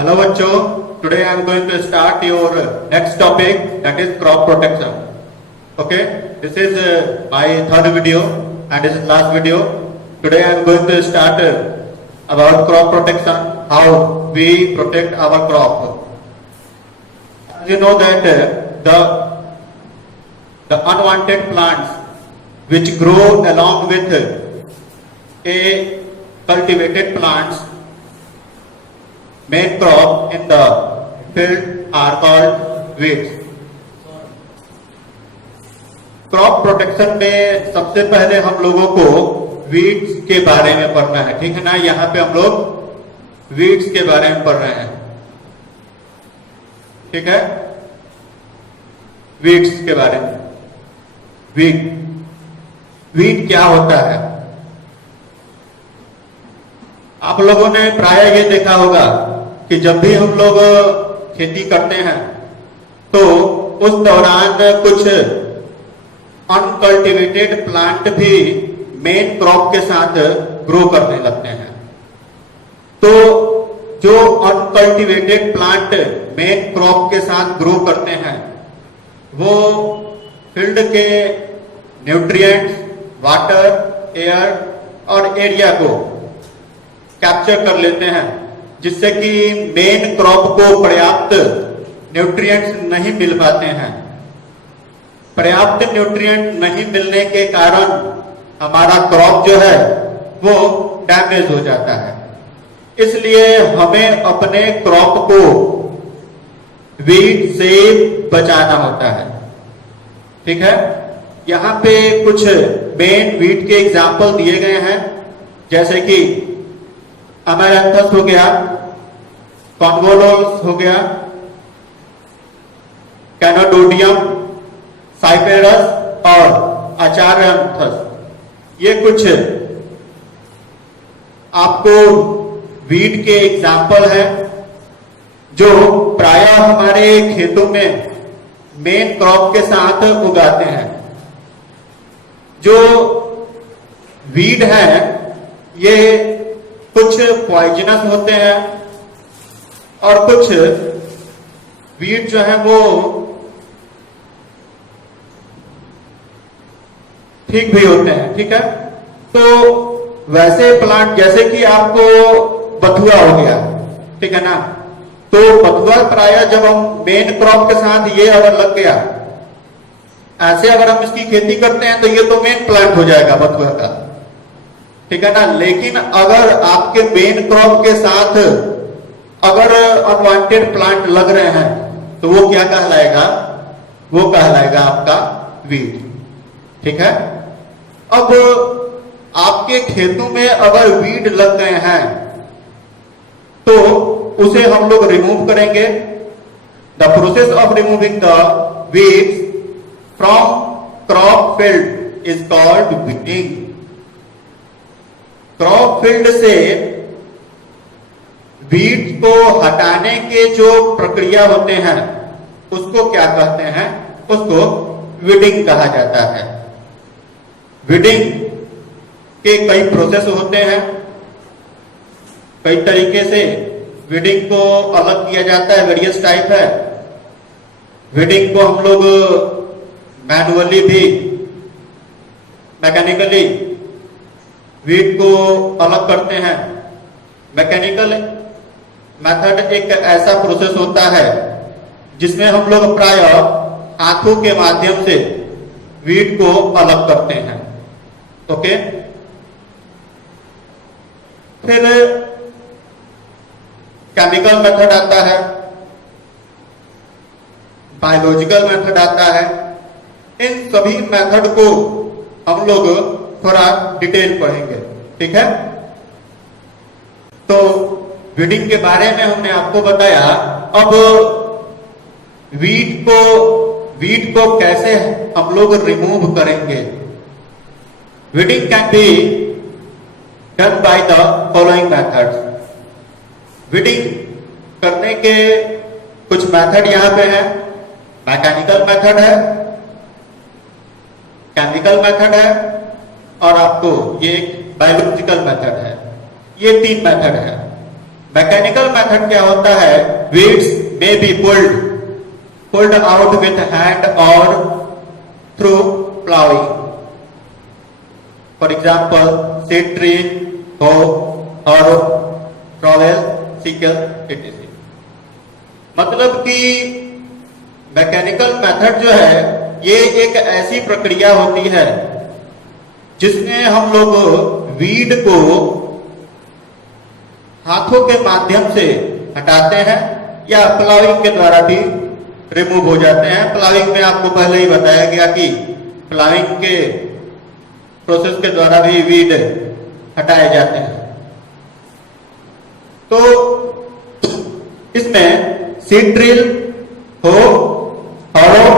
Hello बच्चों, today I am going to start your next topic, that is crop protection. Okay, this is my third video and this is last video. Today I am going to start about crop protection, how we protect our crop. You know that the unwanted plants which grow along with a cultivated plants main crop in the field are called weeds. Crop protection में सबसे पहले हम लोगों को weeds के बारे में पढ़ना है, ठीक है ना। यहाँ पे हम लोग वीड्स के बारे में पढ़ रहे हैं, ठीक है। वीड्स के बारे में, वीड क्या होता है। आप लोगों ने प्राय ये देखा होगा कि जब भी हम लोग खेती करते हैं तो उस दौरान कुछ अनकल्टिवेटेड प्लांट भी मेन क्रॉप के साथ ग्रो करने लगते हैं। तो जो अनकल्टिवेटेड प्लांट मेन क्रॉप के साथ ग्रो करते हैं वो फील्ड के न्यूट्रिएंट्स, वाटर, एयर और एरिया को कैप्चर कर लेते हैं, जिससे कि मेन क्रॉप को पर्याप्त न्यूट्रिएंट्स नहीं मिल पाते हैं। पर्याप्त न्यूट्रिएंट नहीं मिलने के कारण हमारा क्रॉप जो है वो डैमेज हो जाता है। इसलिए हमें अपने क्रॉप को वीड से बचाना होता है, ठीक है। यहाँ पे कुछ मेन वीड के एग्जाम्पल दिए गए हैं, जैसे कि अमेरैंथस हो गया, कॉन्वोलोस हो गया, कैनाडोडियम, साइपेरस और अचारैंथस। ये कुछ आपको वीड के एग्जाम्पल है जो प्रायः हमारे खेतों में मेन क्रॉप के साथ उगाते हैं। जो वीड है ये कुछ पॉइजनस होते हैं और कुछ वीड जो है वो ठीक भी होते हैं, ठीक है। तो वैसे प्लांट जैसे कि आपको बथुआ हो गया, ठीक है ना। तो बथुआ प्रायः जब हम मेन क्रॉप के साथ ये अगर लग गया, ऐसे अगर हम इसकी खेती करते हैं तो ये तो मेन प्लांट हो जाएगा बथुआ का, ठीक है ना। लेकिन अगर आपके मेन क्रॉप के साथ अगर अनवांटेड प्लांट लग रहे हैं तो वो क्या कहलाएगा, वो कहलाएगा आपका वीड, ठीक है। अब आपके खेतों में अगर वीड लग गए हैं तो उसे हम लोग रिमूव करेंगे। The process of removing the weeds from crop field is called weeding. Crop field से वीड को हटाने के जो प्रक्रिया होते हैं उसको क्या कहते हैं, उसको वीडिंग कहा जाता है। वीडिंग के कई प्रोसेस होते हैं, कई तरीके से वीडिंग को अलग किया जाता है, वेरियस टाइप है। वीडिंग को हम लोग मैनुअली भी, मैकेनिकली वीड को अलग करते हैं। मैकेनिकल मेथड एक ऐसा प्रोसेस होता है जिसमें हम लोग प्रायः हाथों के माध्यम से वीड को अलग करते हैं, ओके। फिर केमिकल मेथड आता है, बायोलॉजिकल मेथड आता है। इन सभी मेथड को हम लोग थोड़ा डिटेल पढ़ेंगे, ठीक है। तो वीडिंग के बारे में हमने आपको बताया। अब वीड को कैसे हम लोग रिमूव करेंगे। Weeding can be done by the following methods. Weeding करने के कुछ मेथड यहां पे है। मैकेनिकल मेथड है, केमिकल मेथड है और आपको ये एक बायोलॉजिकल मेथड है। ये 3 मेथड है। मैकेनिकल मेथड क्या होता है, weeds may be pulled out with hand और through ploughing, for example seed drill, hoe और ट्रॉवेल, सिकल etc. मतलब कि मैकेनिकल मेथड जो है ये एक ऐसी प्रक्रिया होती है जिसमें हम लोग वीड को हाथों के माध्यम से हटाते हैं या प्लाविंग के द्वारा भी रिमूव हो जाते हैं। प्लाविंग में आपको पहले ही बताया गया कि प्लाविंग के प्रोसेस के द्वारा भी वीड हटाए जाते हैं। तो इसमें सीड ड्रिल, हो, हॉरो,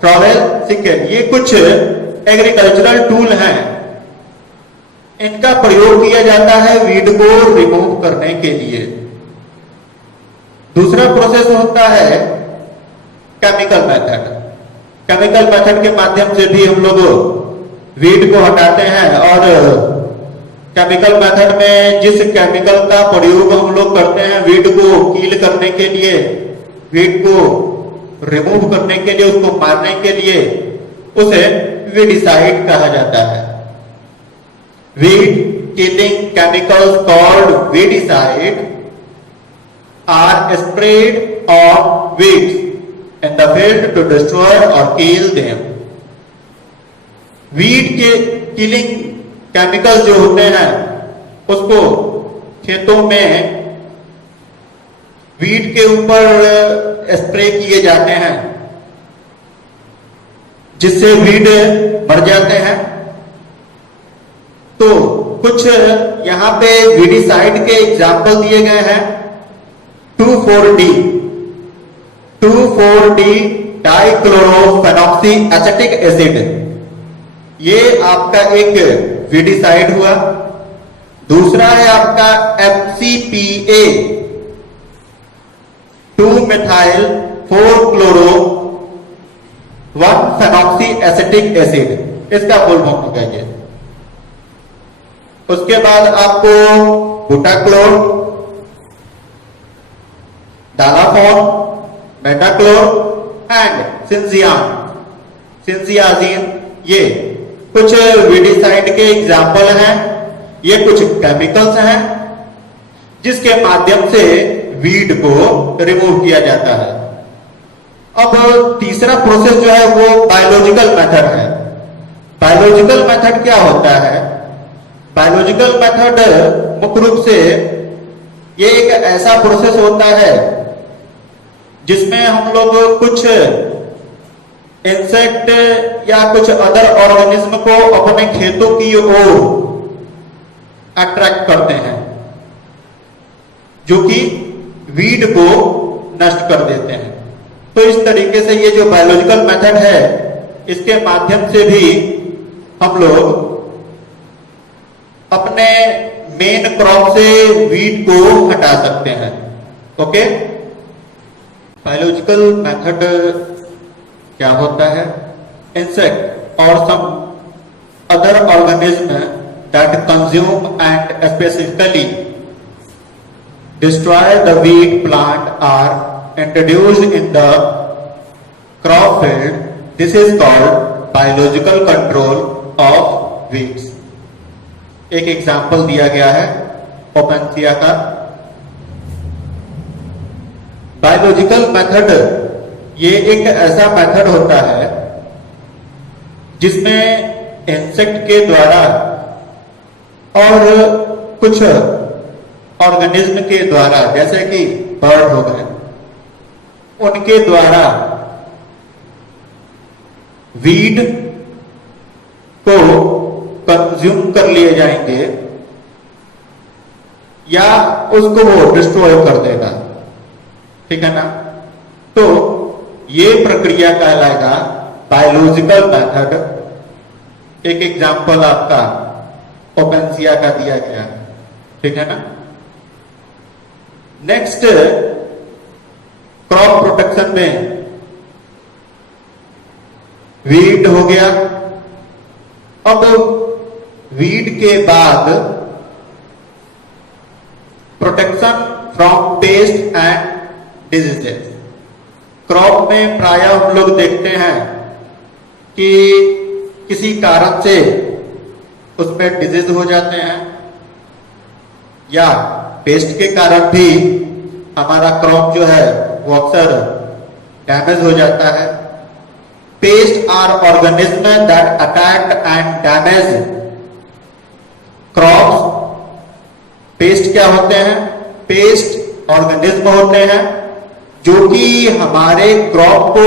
ट्रॉवेल, सिकल ये कुछ एग्रीकल्चरल टूल हैं, इनका प्रयोग किया जाता है वीड को रिमूव करने के लिए। दूसरा प्रोसेस होता है केमिकल मेथड। केमिकल मेथड के माध्यम से भी हम लोग वीड को हटाते हैं और केमिकल मेथड में जिस केमिकल का प्रयोग हम लोग करते हैं वीड को कील करने के लिए, वीड को रिमूव करने के लिए, उसको मारने के लिए, उसे वीडिसाइड कहा जाता है। Weed killing chemicals called weedicide are sprayed on weeds in the field to destroy or kill them. Weed के किलिंग केमिकल जो होते हैं उसको खेतों में वीड के ऊपर स्प्रे किए जाते हैं जिससे वीड मर जाते हैं। तो कुछ यहां पे वीडिसाइड के एग्जाम्पल दिए गए हैं। 2,4-D डाइक्लोरोफेनॉक्सी एसिटिक एसिड, ये आपका एक वीडिसाइड हुआ। दूसरा है आपका FCPA 2-methyl 4-chloro 1-phenoxy acetic acid, इसका फुल फॉर्म होगा ये। उसके बाद आपको बुटाक्लोर, डालाफॉन, मेटाक्लोर एंड सिंजियाजीन ये कुछ वीडिसाइड के एग्जाम्पल हैं। ये कुछ केमिकल्स हैं जिसके माध्यम से वीड को रिमूव किया जाता है। अब तीसरा प्रोसेस जो है वो बायोलॉजिकल मेथड है। बायोलॉजिकल मेथड क्या होता है? बायोलॉजिकल मेथड मुख्य रूप से ये एक ऐसा प्रोसेस होता है जिसमें हम लोग कुछ इंसेक्ट या कुछ अदर ऑर्गेनिज्म को अपने खेतों की ओर अट्रैक्ट करते हैं जो कि वीड को नष्ट कर देते हैं। तो इस तरीके से ये जो बायोलॉजिकल मेथड है इसके माध्यम से भी हम लोग अपने मेन क्रॉप से वीड को हटा सकते हैं। ओके, बायोलॉजिकल मेथड क्या होता है? इंसेक्ट और some other organism that consume and specifically destroy the wheat plant are introduced in the crop field. This is called biological control of weeds. एक एग्जाम्पल दिया गया है ओपेंसिया का। बायोलॉजिकल मेथड ये एक ऐसा मेथड होता है जिसमें इंसेक्ट के द्वारा और कुछ ऑर्गेनिज्म के द्वारा, जैसे कि बर्ड हो गए, उनके द्वारा वीड को कंज्यूम कर लिए जाएंगे या उसको वो डिस्ट्रॉय कर देगा। ठीक है ना? तो ये प्रक्रिया कहलाएगा बायोलॉजिकल मेथड। एक एग्जाम्पल आपका ओपेंसिया का दिया गया। ठीक है ना? नेक्स्ट, क्रॉप प्रोटेक्शन में वीड हो गया। अब वीड के बाद protection from paste and diseases. Crop में प्रायः हम लोग देखते हैं कि किसी कारण से उसमें डिजीज हो जाते हैं या पेस्ट के कारण भी हमारा क्रॉप जो है वो अक्सर डैमेज हो जाता है। Pest are organism that attack and damage crops. Pest क्या होते हैं? पेस्ट ऑर्गेनिज्म होते हैं जो कि हमारे क्रॉप को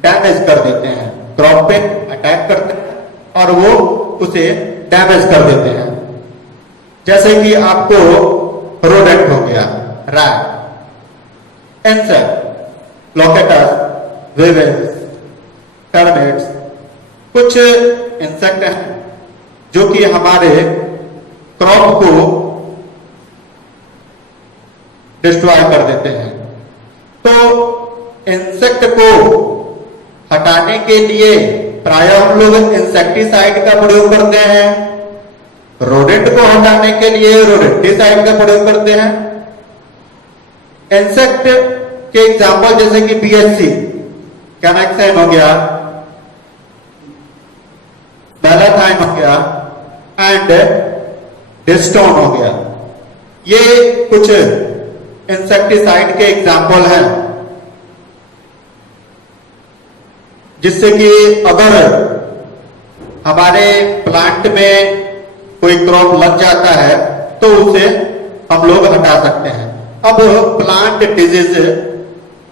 डैमेज कर देते हैं, क्रॉप पे अटैक करते हैं और वो उसे डैमेज कर देते हैं। जैसे कि आपको रोडेंट हो गया, रैट, इंसेक्ट, लोकेटस, वेवेल्स, टर्मिट्स, कुछ इंसेक्ट हैं जो कि हमारे क्रॉप को डिस्ट्रॉय कर देते हैं। तो इंसेक्ट को हटाने के लिए प्रायः हम लोग इंसेक्टिसाइड का प्रयोग करते हैं, रोडेंट को हटाने के लिए रोडेंटिसाइड का प्रयोग करते हैं। इंसेक्ट के एग्जाम्पल जैसे कि बीएचसी, कैनेक्साइन हो गया, बैलाथाइन हो गया एंड डिस्टोन हो गया, ये कुछ इंसेक्टिसाइड के एग्जाम्पल हैं जिससे कि अगर हमारे प्लांट में कोई क्रॉप लग जाता है तो उसे हम लोग हटा सकते हैं। अब प्लांट डिजीज,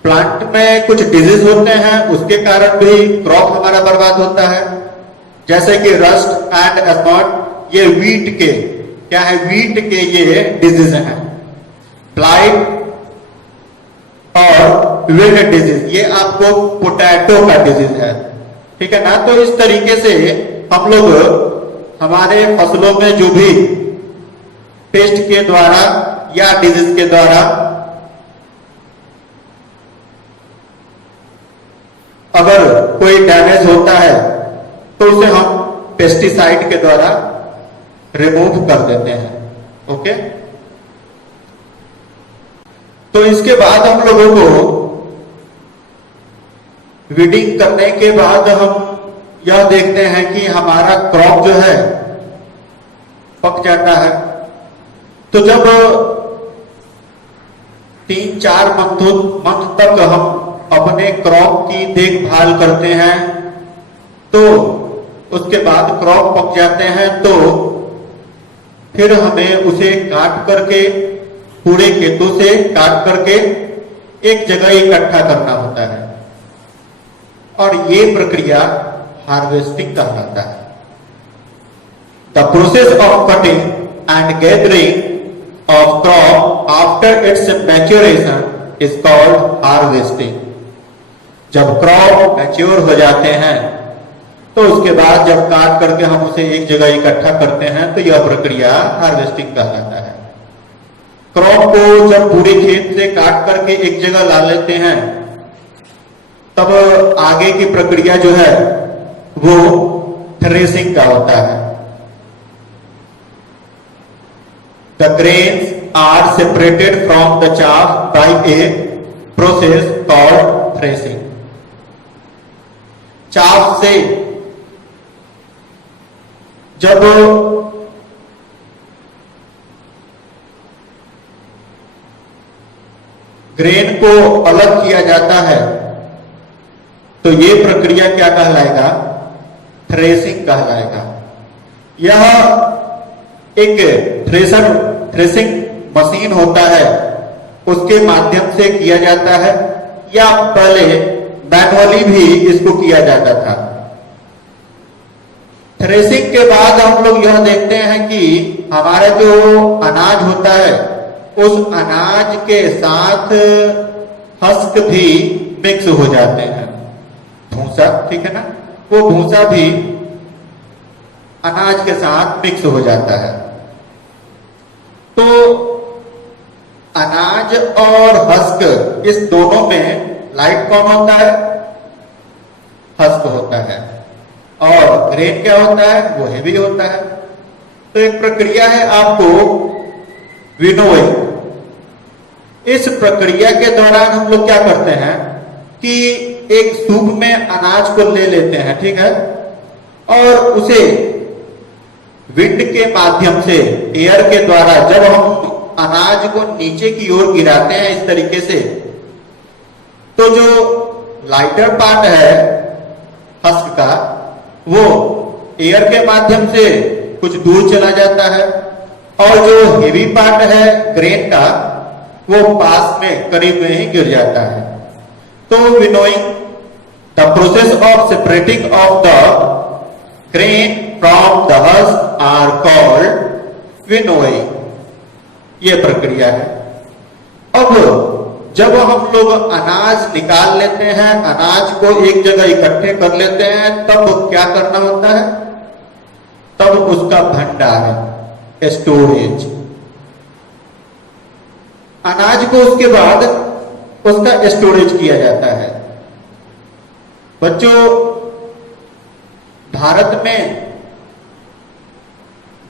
प्लांट में कुछ डिजीज होते हैं उसके कारण भी क्रॉप हमारा बर्बाद होता है, जैसे कि रस्ट एंड एस्मॉट। ये वीट के क्या है? वीट के ये डिजीज हैं। ब्लाइट और विल्ट डिजीज, ये आपको पोटैटो का डिजीज है, ठीक है ना। तो इस तरीके से हम लोग हमारे फसलों में जो भी पेस्ट के द्वारा या डिजीज के द्वारा अगर कोई डैमेज होता है तो उसे हम पेस्टिसाइड के द्वारा रिमूव कर देते हैं। ओके, तो इसके बाद हम लोगों को वीडिंग करने के बाद हम यह देखते हैं कि हमारा क्रॉप जो है पक जाता है। तो जब 3-4 मंथ तक हम अपने क्रॉप की देखभाल करते हैं तो उसके बाद क्रॉप पक जाते हैं, तो फिर हमें उसे काट करके, पूरे खेतों से काट करके एक जगह इकट्ठा करना होता है और ये प्रक्रिया हार्वेस्टिंग कहलाता है। The process of cutting and gathering of crop after it's maturation is called harvesting. जब क्रॉप मैच्योर हो जाते हैं तो उसके बाद जब काट करके हम उसे एक जगह इकट्ठा करते हैं तो यह प्रक्रिया हार्वेस्टिंग कहलाता है। क्रॉप को जब पूरे खेत से काट करके एक जगह ला लेते हैं तब आगे की प्रक्रिया जो है वो थ्रेसिंग का होता है। The grains are separated from the chaff by a process called threshing। Chaff से जब ग्रेन को अलग किया जाता है तो ये प्रक्रिया क्या कहलाएगा? थ्रेसिंग कहलाएगा। यह एक थ्रेसिंग मशीन होता है, उसके माध्यम से किया जाता है, या पहले मैनुअली भी इसको किया जाता था। थ्रेसिंग के बाद हम लोग यह देखते हैं कि हमारा जो अनाज होता है उस अनाज के साथ हस्क भी मिक्स हो जाते हैं, भूसा, ठीक है ना, वो भूसा भी अनाज के साथ मिक्स हो जाता है। तो अनाज और हस्क, इस दोनों में लाइट कौन होता है? हस्क होता है, और ग्रेन क्या होता है? वो हेवी होता है। तो एक प्रक्रिया है आपको विनोइंग, इस प्रक्रिया के दौरान हम लोग क्या करते हैं कि एक सूप में अनाज को ले लेते हैं, ठीक है, और उसे विंड के माध्यम से, एयर के द्वारा जब हम अनाज को नीचे की ओर गिराते हैं इस तरीके से, तो जो लाइटर पार्ट है हस्क का, वो एयर के माध्यम से कुछ दूर चला जाता है, और जो हेवी पार्ट है ग्रेन का, वो पास में करीब में ही गिर जाता है। तो winnowing, the process of separating of the grain from the husk are called winnowing, ये प्रक्रिया है। अब जब हम लोग अनाज निकाल लेते हैं, अनाज को एक जगह इकट्ठे कर लेते हैं, तब क्या करना होता है? तब उसका भंडारण, स्टोरेज। अनाज को उसके बाद उसका स्टोरेज किया जाता है। बच्चों, भारत में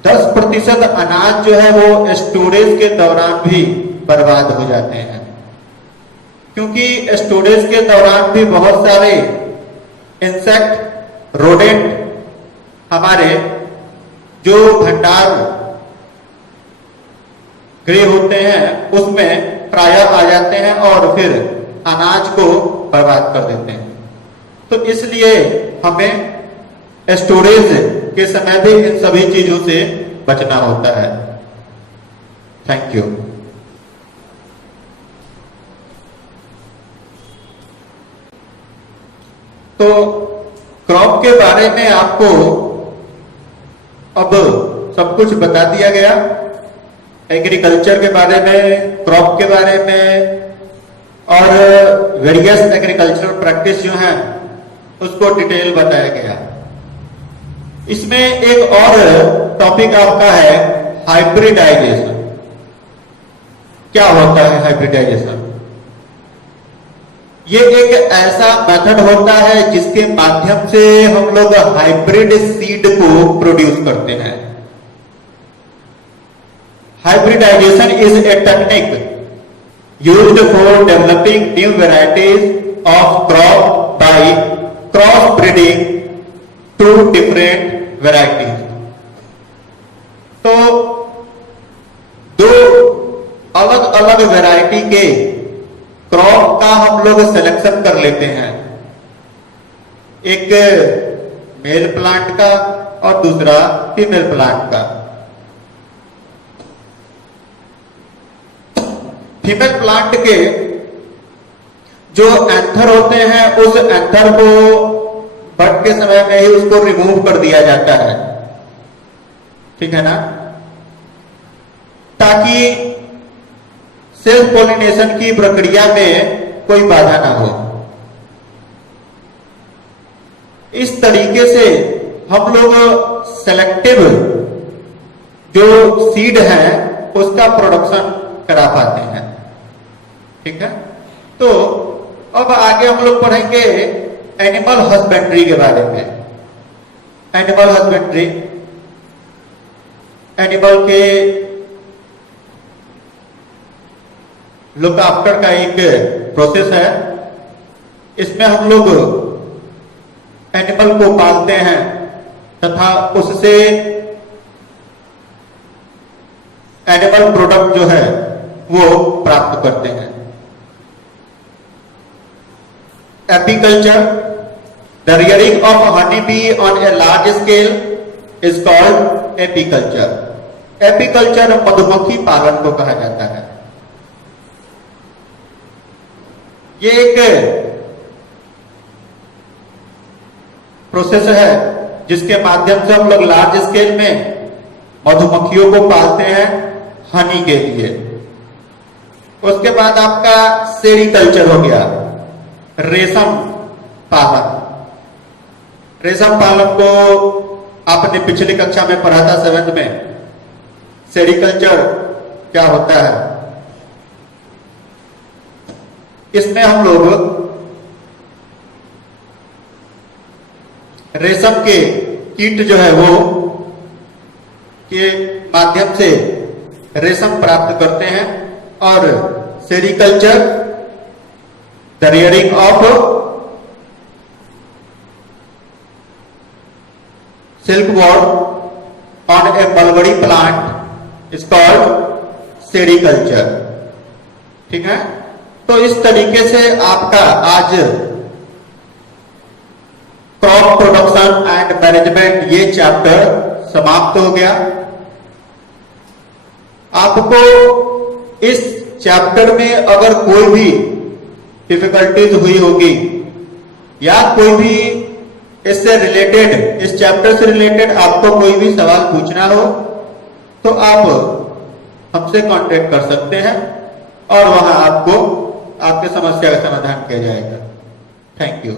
10% अनाज जो है वो स्टोरेज के दौरान भी बर्बाद हो जाते हैं, क्योंकि स्टोरेज के दौरान भी बहुत सारे इंसेक्ट, रोडेंट हमारे जो भंडार गृह होते हैं उसमें प्रायः आ जाते हैं और फिर अनाज को बर्बाद कर देते हैं। तो इसलिए हमें स्टोरेज के समय भी इन सभी चीजों से बचना होता है। Thank you. तो क्रॉप के बारे में आपको अब सब कुछ बता दिया गया, एग्रीकल्चर के बारे में, क्रॉप के बारे में, और वेरियस एग्रीकल्चरल प्रैक्टिस जो है उसको डिटेल बताया गया। इसमें एक और टॉपिक आपका है हाइब्रिडाइजेशन। क्या होता है हाइब्रिडाइजेशन? ये एक ऐसा मेथड होता है जिसके माध्यम से हम लोग हाइब्रिड सीड को प्रोड्यूस करते हैं। Hybridization is a technique used for developing new varieties of crop by cross breeding two different varieties. तो दो अलग अलग वैरायटी के क्रॉप का हम लोग सिलेक्शन कर लेते हैं, एक मेल प्लांट का और दूसरा फीमेल प्लांट का। फीमेल प्लांट के जो एंथर होते हैं, उस एंथर को बट के समय में ही उसको रिमूव कर दिया जाता है, ठीक है ना, ताकि सेल्फ पॉलिनेशन की प्रक्रिया में कोई बाधा ना हो। इस तरीके से हम लोग सेलेक्टिव जो सीड है उसका प्रोडक्शन करा पाते हैं, ठीक है। तो अब आगे हम लोग पढ़ेंगे एनिमल हस्बेंड्री के बारे में। एनिमल हस्बेंड्री, एनिमल के लुक आफ्टर का एक प्रोसेस है। इसमें हम लोग एनिमल को पालते हैं तथा उससे एनिमल प्रोडक्ट जो है वो प्राप्त करते हैं। Apiculture, the rearing of honey be on a large scale is called apiculture. Apiculture मधुमक्खी पालन को कहा जाता है। ये एक प्रोसेस है जिसके माध्यम से हम लोग लार्ज स्केल में मधुमक्खियों को पालते हैं हनी के लिए। उसके बाद आपका सेरीकल्चर हो गया, रेशम पालन। रेशम पालन को आपने पिछली कक्षा में पढ़ा था 7th में। सेरीकल्चर क्या होता है? इसमें हम लोग रेशम के कीट जो है वो के माध्यम से रेशम प्राप्त करते हैं और sericulture, the rearing of silkworm on a mulberry plant is called sericulture. ठीक है, तो इस तरीके से आपका आज क्रॉप प्रोडक्शन एंड मैनेजमेंट ये चैप्टर समाप्त हो गया। आपको इस चैप्टर में अगर कोई भी डिफिकल्टीज हुई होगी या कोई भी इससे रिलेटेड, इस चैप्टर से रिलेटेड आपको कोई भी सवाल पूछना हो तो आप हमसे कांटेक्ट कर सकते हैं और वहां आपको आपके समस्या का समाधान किया जाएगा। Thank you.